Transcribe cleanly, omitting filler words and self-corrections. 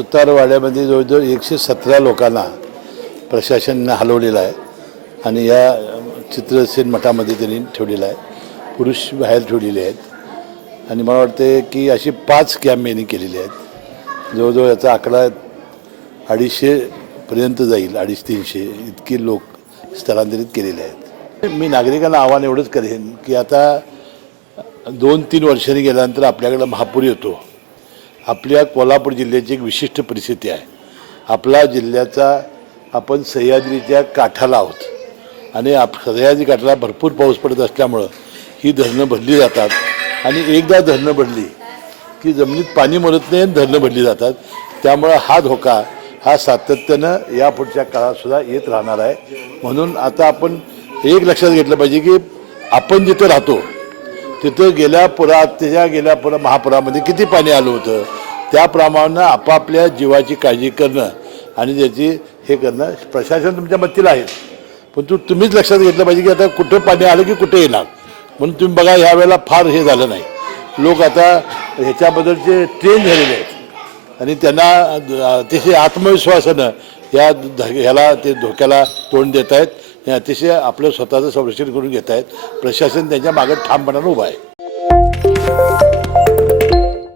सुतारवाड्यामध्ये जवळजवळ 117 लोकांना प्रशासनाने हलवलेलं आहे आणि या चित्रसेन मठामध्ये त्यांनी ठेवलेलं आहे. पुरुष बाहेर ठेवलेले आहेत आणि मला वाटते की अशी 5 कॅम्प यांनी केलेले आहेत. जवळजवळ याचा आकडा 250पर्यंत जाईल, 250-300 इतकी लोक स्थलांतरित केलेले आहेत. मी नागरिकांना आव्हान एवढंच करेन की आता 2-3 वर्षांनी गेल्यानंतर आपल्याकडे महापूर येतो. आपल्या कोल्हापूर जिल्ह्याची एक विशिष्ट परिस्थिती आहे. आपला जिल्ह्याचा आपण सह्याद्रीच्या काठाला आहोत आणि सह्याद्री काठाला भरपूर पाऊस पडत असल्यामुळं ही धरणं भरली जातात आणि एकदा धरणं भरली की जमिनीत पाणी मुरत नाही आणि धरणं भरली जातात. त्यामुळं हा धोका हा सातत्यानं या पुढच्या काळातसुद्धा येत राहणार आहे. म्हणून आता आपण एक लक्षात घेतलं पाहिजे की आपण जिथं राहतो तिथं गेल्या महापुरामध्ये किती पाणी आलं होतं, त्याप्रमाणे आपापल्या जीवाची काळजी करणं आणि त्याची हे करणं प्रशासन तुमच्या मदतीला आहे. पण तुम्हीच लक्षात घेतलं पाहिजे की आता कुठं पाणी आलं की कुठे येणार. म्हणून तुम्ही बघा ह्यावेळेला फार हे झालं नाही. लोक आता ह्याच्याबद्दलचे ट्रेन झालेले आहेत आणि त्यांना अतिशय आत्मविश्वासानं ह्याला ते धोक्याला तोंड देत आहेत आणि अतिशय आपलं स्वतःचं संरक्षण करून घेत आहेत. प्रशासन त्यांच्या मागे ठामपणानं उभं आहे.